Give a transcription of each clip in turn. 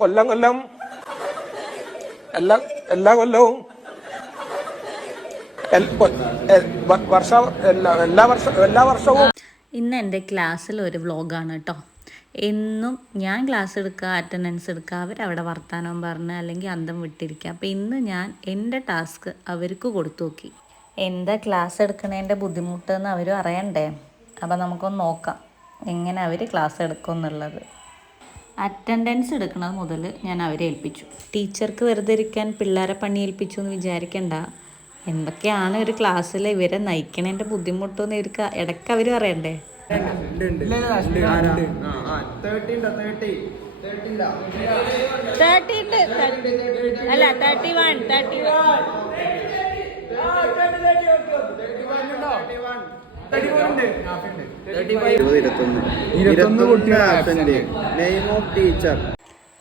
കൊല്ലം കൊല്ലം എല്ലാ കൊല്ലവും എല്ലാ വർഷവും. ഇന്ന് എൻ്റെ ക്ലാസ്സിൽ ഒരു വ്ളോഗാണ് കേട്ടോ. എന്നും ഞാൻ ക്ലാസ് എടുക്കുക, അറ്റൻഡൻസ് എടുക്കുക, അവരവിടെ വർത്താനം പറഞ്ഞ് അല്ലെങ്കിൽ അന്തം വിട്ടിരിക്കുക. അപ്പോൾ ഇന്ന് ഞാൻ എൻ്റെ ടാസ്ക് അവർക്ക് കൊടുത്തു നോക്കി. എന്താ ക്ലാസ് എടുക്കണതിൻ്റെ ബുദ്ധിമുട്ടെന്ന് അവരും അറിയണ്ടേ. അപ്പോൾ നമുക്കൊന്ന് നോക്കാം എങ്ങനെ അവർ ക്ലാസ് എടുക്കും എന്നുള്ളത്. അറ്റൻഡൻസ് എടുക്കുന്നത് മുതൽ ഞാൻ അവരെ ഏൽപ്പിച്ചു. ടീച്ചർക്ക് വെറുതെ ഇരിക്കാൻ പിള്ളേരെ പണി ഏൽപ്പിച്ചു എന്ന് വിചാരിക്കണ്ട. എന്തൊക്കെയാണ് ഒരു ക്ലാസ്സിൽ ഇവരെ നയിക്കണതിൻ്റെ ബുദ്ധിമുട്ടെന്ന് ഇവർക്ക് ഇടയ്ക്ക് അവർ അറിയണ്ടേ. 21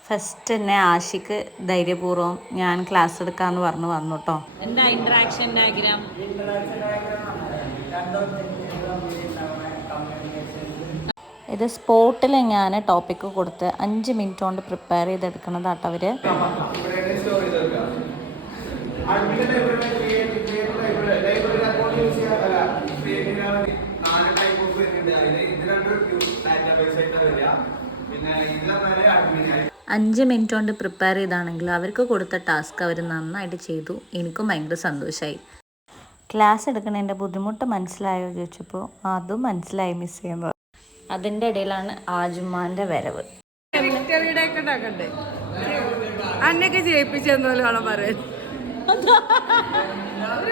ഫസ്റ്റ് തന്നെ ആഷിക്ക് ധൈര്യപൂർവ്വം ഞാൻ ക്ലാസ് എടുക്കാമെന്ന് പറഞ്ഞു വന്നു കേട്ടോ. എന്താ ഇൻട്രാക്ഷൻ ഡയഗ്രാം? ഇത് സ്പോട്ടിൽ ഞാൻ ടോപ്പിക്ക് കൊടുത്ത് 5 മിനിറ്റ് കൊണ്ട് പ്രിപ്പയർ ചെയ്തെടുക്കണതാട്ടോ അവർ. അഞ്ച് മിനിറ്റ് കൊണ്ട് പ്രിപ്പയർ ചെയ്താണെങ്കിൽ അവർക്ക് കൊടുത്ത ടാസ്ക് അവർ നന്നായിട്ട് ചെയ്തു. എനിക്കും ഭയങ്കര സന്തോഷമായി. ക്ലാസ് എടുക്കണതിൻ്റെ ബുദ്ധിമുട്ട് മനസ്സിലായോ ചോദിച്ചപ്പോൾ അതും മനസ്സിലായി മിസ് ചെയ്യുമ്പോൾ. അതിൻ്റെ ഇടയിലാണ് ആജുമാൻ്റെ വരവ്. അന്നൊക്കെ ജയിപ്പിച്ചെന്നോലും വേണം പറയാൻ.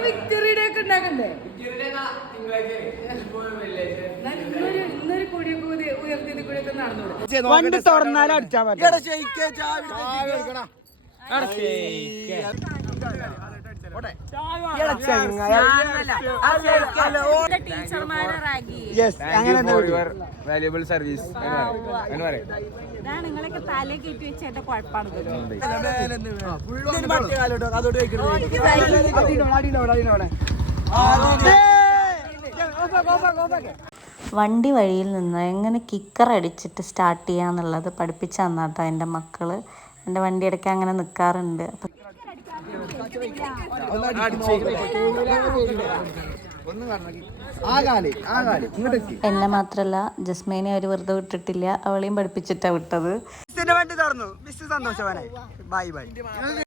വിക്ടറിയുടെ ഒക്കെ ഉണ്ടാക്കണ്ടേ? ഇന്നൊരു കൊടിയൊക്കെ ഉയർത്തിയത് കൂടിയൊക്കെ നടന്നു. വണ്ടി തുറന്നാലും അടിച്ചാൽ മതി. നിങ്ങളൊക്കെ തല കയറ്റി വെച്ചേട്ട കുഴപ്പമാണ്. വണ്ടി വഴിയിൽ നിന്ന് എങ്ങനെ കിക്കർ അടിച്ചിട്ട് സ്റ്റാർട്ട് ചെയ്യാന്നുള്ളത് പഠിപ്പിച്ചു തന്നാട്ടോ എൻ്റെ മക്കള്. എൻ്റെ വണ്ടി ഇടയ്ക്ക് അങ്ങനെ നിൽക്കാറുണ്ട്. അപ്പം എന്നെ മാത്രല്ല ജസ്മേനെ അവർ വെറുതെ വിട്ടിട്ടില്ല, അവളെയും പഠിപ്പിച്ചിട്ടാ വിട്ടത്. വണ്ടി തുറന്നു. സന്തോഷവാനായി. Bye by.